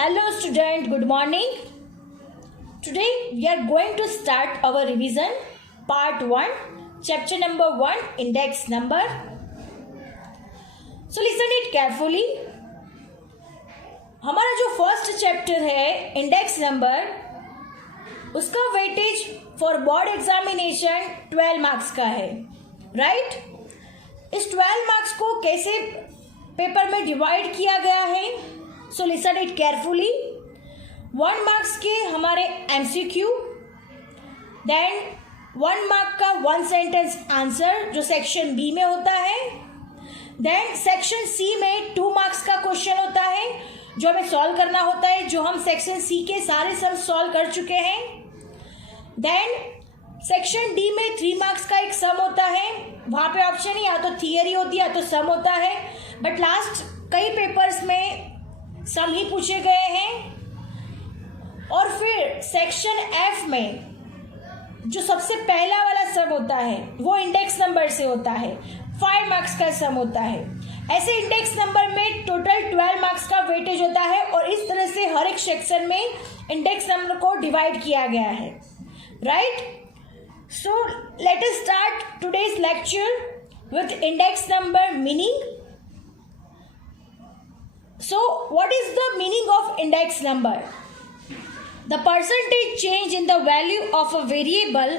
Hello student, good morning. Today we are going to start our revision part 1, chapter number 1, index number. So listen it carefully. हमारा जो first chapter है index number, उसका weightage for board examination 12 marks का है, right? इस 12 marks को कैसे paper में डिवाइड किया गया है? So listen it carefully. 1 marks के हमारे एमसीक्यू, देन 1 मार्क का 1 सेंटेंस आंसर जो सेक्शन बी में होता है, देन सेक्शन सी में 2 मार्क्स का क्वेश्चन होता है जो हमें सॉल्व करना होता है, जो हम सेक्शन सी के सारे सम सॉल्व कर चुके हैं. देन सेक्शन डी में 3 मार्क्स का एक सम होता है, वहाँ पे ऑप्शन ही या तो थियरी होती है या तो सम होता है, बट लास्ट कई पेपर्स में सम ही पूछे गए हैं. और फिर सेक्शन एफ में जो सबसे पहला वाला सम होता है वो इंडेक्स नंबर से होता है, 5 मार्क्स का सम होता है. ऐसे इंडेक्स नंबर में टोटल 12 मार्क्स का वेटेज होता है और इस तरह से हर एक सेक्शन में इंडेक्स नंबर को डिवाइड किया गया है, right? So let us start today's lecture with index number meaning. So what is the meaning of index number? The percentage change in the value of a variable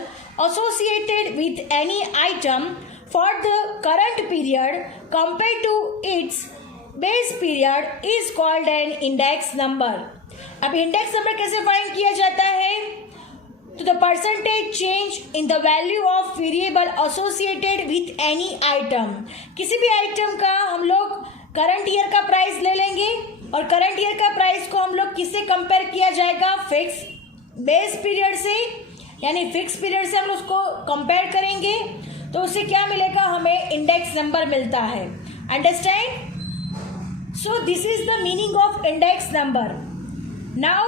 associated with any item for the current period compared to its base period is called an index number. अब index number कैसे find किया जाता है? तो the percentage change in the value of variable associated with any item. किसी भी item का हम लोग करंट ईयर का प्राइस ले लेंगे और करंट ईयर का प्राइस को हम लोग किससे कंपेयर किया जाएगा? फिक्स बेस पीरियड से, यानी फिक्स पीरियड से हम उसको कंपेयर करेंगे तो उससे क्या मिलेगा? हमें इंडेक्स नंबर मिलता है. Understand? So this is the meaning of index number. Now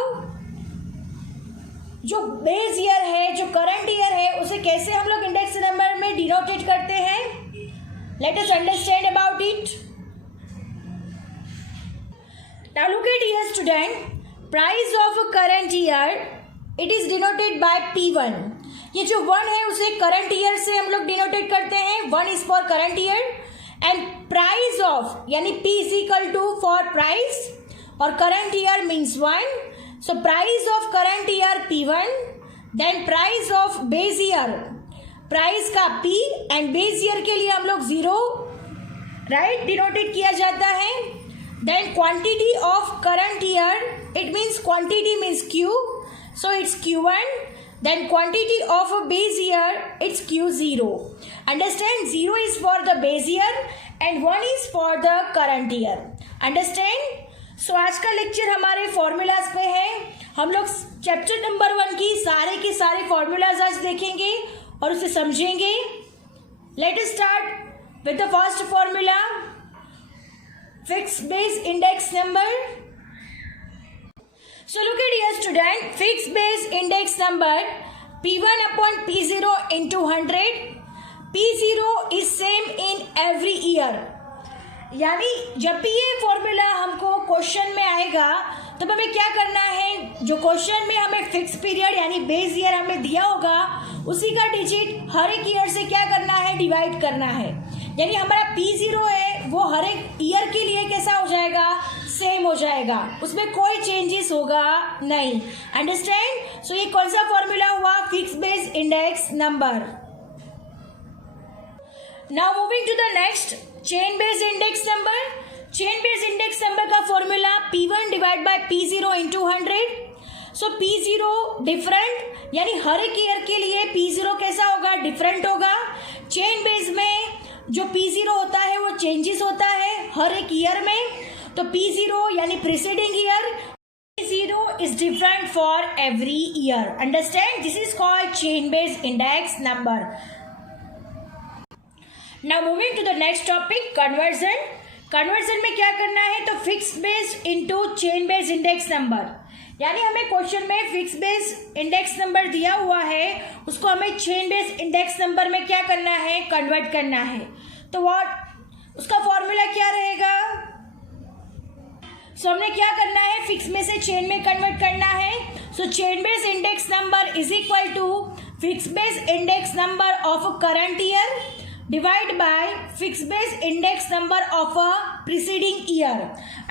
जो बेस ईयर है, जो करंट ईयर है, उसे कैसे हम लोग इंडेक्स नंबर में डिनोटेट करते हैं? Let us understand about it. Now look at here student, price of current year it is denoted by P1. ये जो 1 है उसे करंट ईयर से हम लोग डिनोटेट करते हैं. 1 is for current year and price of यानी P is equal to for price और current year means 1. So price of current year P1, then price of base year, price का P and base year के लिए हम लोग 0 right denotate किया जाता है. Then quantity of current year, it means quantity means Q, so it's Q1. Then quantity of a base year, it's Q0. Understand? 0 is for the base year and 1 is for the current year. Understand? So आज का lecture हमारे formulas पे है. हम लोग chapter number 1 की सारे formulas आज देखेंगे और उसे समझेंगे. Let us start with the first formula. Fixed base index number. So look at here student, fixed base index number P1 upon P0 into 100. P0 is same in every year. यानी जब भी ये formula हमको question में आएगा तब हमें क्या करना है? जो क्वेश्चन में हमें फिक्स पीरियड यानी बेस ईयर हमें दिया होगा उसी का डिजिट हर एक ईयर से क्या करना है? डिवाइड करना है. यानी हमारा P0 है वो हर एक ईयर के लिए कैसा हो जाएगा? सेम हो जाएगा, उसमें कोई चेंजेस होगा नहीं. अंडरस्टैंड? सो ये कौन सा फॉर्मूला हुआ? Fix base index number. Now moving to the next, chain base index number. Chain base index number का formula P1 divide by P0 into 100. So P0 different यानी हर एक ईयर के लिए P0 कैसा होगा? डिफरेंट होगा. चेन बेस में जो P0 होता है वो चेंजेस होता है हर एक ईयर में, तो P0 यानी preceding year, P0 is different for every year. Understand? This is called chain based index number. Now moving to the next topic, conversion. Conversion में क्या करना है? तो fix based into chain based index number, यानी हमें question में fix base index number दिया हुआ है उसको हमें चेन बेस इंडेक्स नंबर में क्या करना है? कन्वर्ट करना है. तो व्हाट उसका फॉर्मूला क्या रहेगा? सो हमने क्या करना है? फिक्स में से चेन में कन्वर्ट करना है, so chain base index number is equal to fix base index number of a current year divide by fix base index number of a preceding year.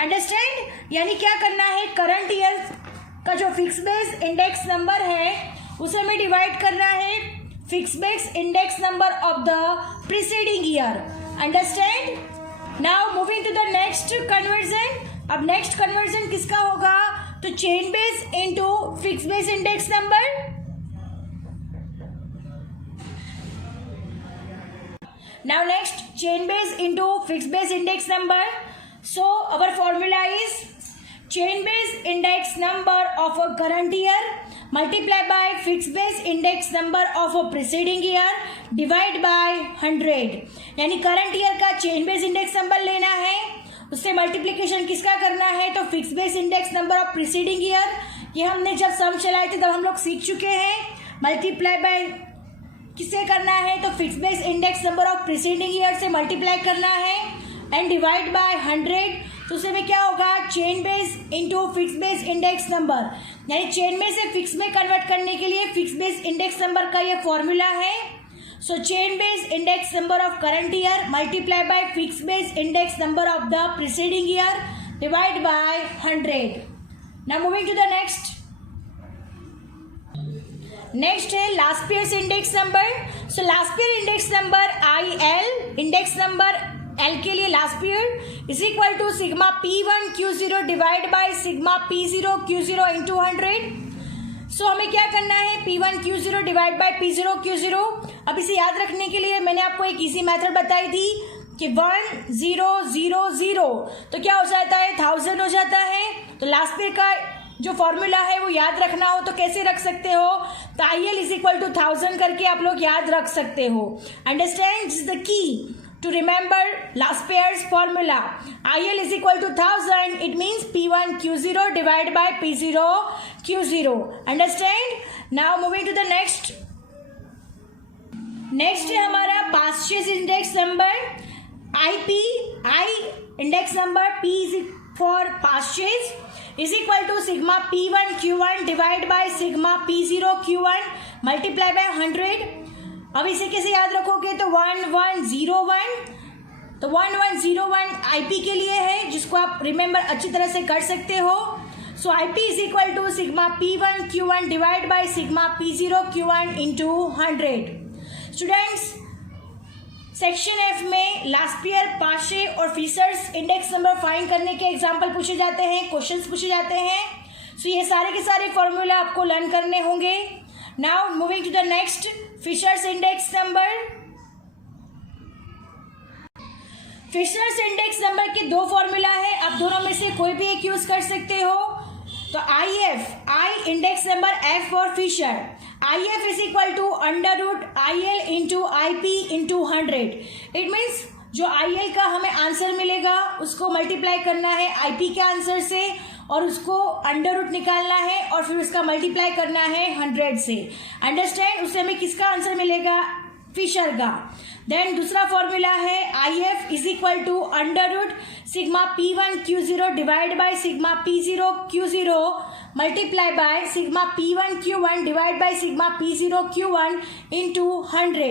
Understand? यानी क्या करना है, करंट ईयर का जो fix base index number है उसे हमें divide करना है fix base index number of the preceding year. Understand? Now moving to the next conversion. अब नेक्स्ट कन्वर्जन किसका होगा, तो chain base into fix base index number. Now next chain base into fix base index number. So our formula is chain base index number of a current year multiply by fix base index number of a preceding year divide by 100। यानी current year का chain base index number लेना है, उससे multiplication किसका करना है, तो fix base index number of preceding year. ये हमने जब सम चलाए थे तब हम लोग सीख चुके हैं। मल्टीप्लाई बाय किससे करना है, तो fix base index number of preceding year से मल्टीप्लाई करना है एंड डिवाइड बाय 100। तो उससे में क्या होगा, chain base into fix base index number. यानी चेन में से फिक्स में कन्वर्ट करने के लिए फिक्स बेस इंडेक्स नंबर का ये फॉर्मूला है। So chain base index number of current year multiply by fix base index number of the preceding year divide by 100। Now moving to the next है last years index number. So last year index number IL, index number L के लिए last year is equal to sigma P1 Q0 divide by sigma P0 Q0 into 100। So हमें क्या करना है, P1 Q0 divide by P0 Q0। अब इसे याद रखने के लिए मैंने आपको एक इजी मेथड बताई थी कि 1 0 0 0 तो क्या हो जाता है, 1000 हो जाता है। तो लास्ट ईयर का जो फॉर्मूला है वो याद रखना हो तो कैसे रख सकते हो, तो IL इज इक्वल टू 1000 करके आप लोग याद रख सकते हो। Understand? This is the key to remember last pair's formula. IL is equal to 1000. It means P1 Q0 divided by P0 Q0. Understand? Now moving to the next. Next है हमारा purchase index number IP. I index number P is for purchase is equal to sigma P1 Q1 divided by sigma P0 Q1 multiply by 100. अब इसे कैसे याद रखोगे, तो 1101, तो 1101 IP के लिए है जिसको आप रिमेंबर अच्छी तरह से कर सकते हो। So IP is equal to sigma P1 Q1 divide by sigma P0 Q1 into 100। Students, section F में लास्ट ईयर पाशे और फिशर्स इंडेक्स नंबर फाइंड करने के एग्जाम्पल पूछे जाते हैं, क्वेश्चंस पूछे जाते हैं। सो ये सारे के सारे फॉर्मूला आपको लर्न करने होंगे। Now moving to the next, Fisher's index number. Fisher's index number के दो फॉर्मूला है, आप दोनों में से कोई भी एक यूज कर सकते हो। तो I index number F for Fisher, IF is equal to under root IL into IP into 100। It means जो IL का हमें आंसर मिलेगा उसको मल्टीप्लाई करना है IP के आंसर से और उसको अंडर रूट निकालना है और फिर उसका मल्टीप्लाई करना है 100 से। अंडरस्टैंड? उससे हमें किसका आंसर मिलेगा, फिशर का। देन दूसरा फॉर्मूला है IF is equal to under root sigma P1 Q0 divide by sigma P0 Q0 multiply by sigma P1 Q1 divide by sigma P0 Q1 into 100।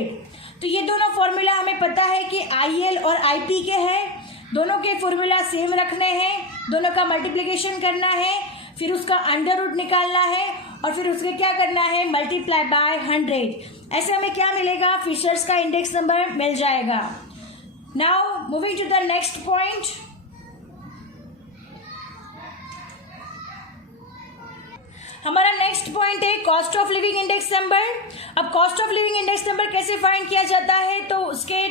तो ये दोनों फॉर्मूला हमें पता है कि IL और IP के हैं, दोनों के फॉर्मूला सेम रखने हैं, दोनों का मल्टीप्लिकेशन करना है, फिर उसका अंडर रूट निकालना है और फिर उसके क्या करना है, मल्टीप्लाई बाय 100। ऐसे हमें क्या मिलेगा, फिशर्स का इंडेक्स नंबर मिल जाएगा। Now moving to the next point. हमारा नेक्स्ट पॉइंट है cost of living index number. अब cost of living index number कैसे फाइंड किया जाता है, तो उसके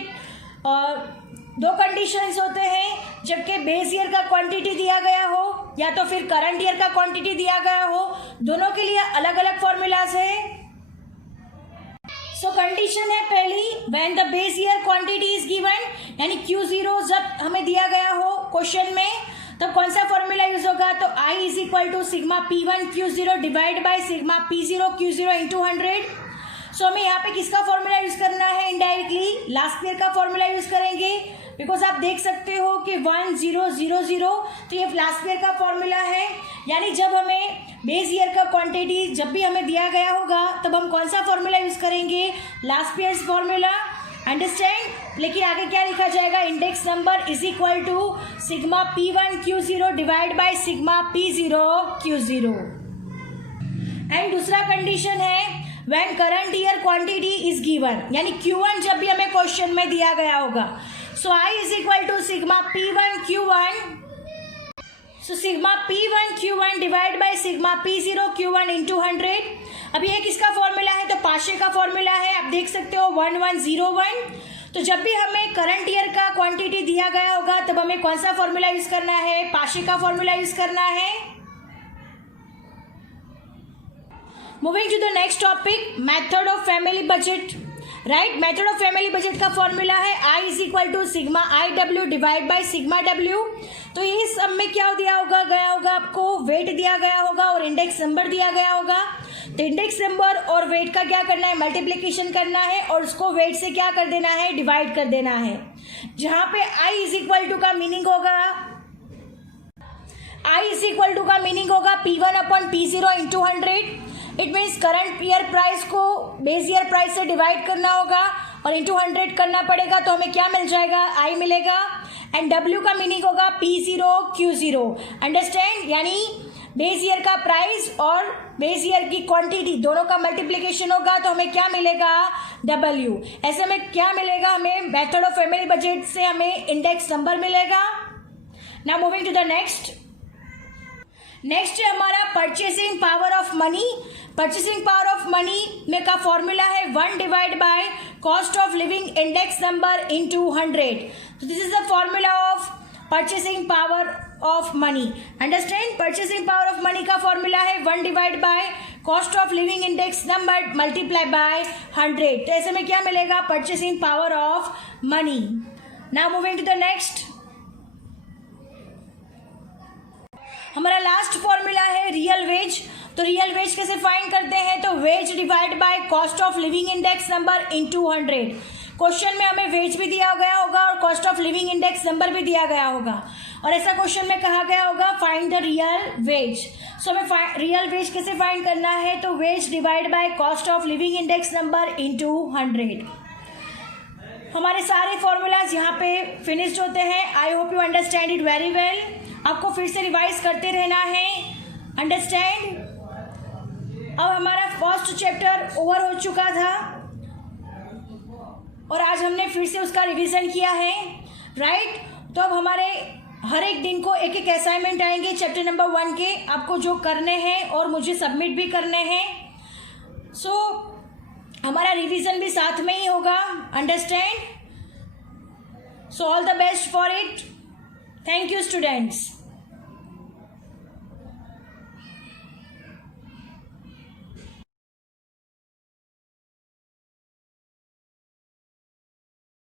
दो कंडीशंस होते हैं, जबकि बेस ईयर का क्वांटिटी दिया गया हो या तो फिर करंट ईयर का क्वांटिटी दिया गया हो, दोनों के लिए अलग अलग फॉर्मूलाज है। सो कंडीशन है पहली, when the base year quantity is given, यानी Q0 जब हमें दिया गया हो क्वेश्चन में, तो कौन सा फॉर्मूला यूज होगा, तो I is equal to sigma P1 Q0 divide by sigma P0 Q0 into 100। So हमें यहाँ पे किसका फॉर्मूला यूज करना है, इनडायरेक्टली लास्ट ईयर का फॉर्मूला यूज करेंगे। बिकॉज आप देख सकते हो कि 1000, तो ये लास्ट ईयर का फॉर्मूला है। यानी जब हमें बेस ईयर का क्वांटिटी जब भी हमें दिया गया होगा तब हम कौन सा फॉर्मूला यूज करेंगे, लास्ट ईयर्स फॉर्मूला। अंडरस्टैंड। लेकिन आगे क्या लिखा जाएगा, index number is equal to sigma P1Q0 divide by sigma P0Q0। And दूसरा कंडीशन है when current year quantity is given, यानी Q1 जब भी हमें क्वेश्चन में दिया गया होगा। So I is equal to sigma P1Q1, so sigma P1Q1 divide by sigma P0Q1 into 100। अब ये किसका फॉर्मूला है, तो पाशे का फॉर्मूला है। आप देख सकते हो 1101। तो जब भी हमें करंट ईयर का क्वांटिटी दिया गया होगा तब हमें कौन सा फॉर्मूला यूज करना है, पाशे का फॉर्मूला यूज करना है। Moving to the next topic, method of family budget. Right, method of family budget का फॉर्मूला है I is equal to sigma IW divide by sigma W। तो ये सब में क्या दिया होगा, आपको वेट दिया गया होगा और इंडेक्स नंबर दिया गया होगा। तो इंडेक्स नंबर और वेट का क्या करना है, मल्टीप्लिकेशन करना है और उसको वेट से क्या कर देना है, डिवाइड कर देना है। जहां पे I इज इक्वल टू का मीनिंग होगा P1 upon P0 into 100। It means current year price को बेस ईयर प्राइस से डिवाइड करना होगा और इंटू 100 करना पड़ेगा, तो हमें क्या मिल जाएगा, I मिलेगा। एंड W का मीनिंग होगा P0Q0। अंडरस्टैंड, यानी बेस ईयर का प्राइस और बेस ईयर की क्वांटिटी दोनों का मल्टीप्लिकेशन होगा तो हमें क्या मिलेगा, W। ऐसे में क्या मिलेगा हमें, मेथड ऑफ फैमिली बजट से हमें इंडेक्स नंबर मिलेगा। Now moving to the next है हमारा purchasing power of money. Purchasing power of money में का फॉर्मूला है 1 divide by cost of living index number into 100। तो this is the formula of purchasing power of money. Understand, purchasing power of money का formula है 1 divide by cost of living index number multiply by 100। तो ऐसे में क्या मिलेगा, purchasing power of money. Now moving to the next, हमारा last formula है real wage. तो रियल वेज कैसे फाइंड करते हैं, तो wage divide by cost of living index number into 100। Question में हमें वेज भी दिया गया होगा और cost of living index number भी दिया गया होगा और ऐसा क्वेश्चन में कहा गया होगा find the real wage. So हमें रियल वेज कैसे फाइंड करना है, तो wage divide by cost of living index number into 100। हमारे सारे फॉर्मूलाज यहाँ पे फिनिश्ड होते हैं। I hope you understand it very well. आपको फिर से रिवाइज करते रहना है। अंडरस्टैंड। अब हमारा फर्स्ट चैप्टर ओवर हो चुका था और आज हमने फिर से उसका रिवीजन किया है। राइट, तो अब हमारे हर एक दिन को एक एक असाइनमेंट आएंगे चैप्टर नंबर 1 के, आपको जो करने हैं और मुझे सबमिट भी करने हैं। सो हमारा रिवीजन भी साथ में ही होगा। Understand. So all the best for it. Thank you students.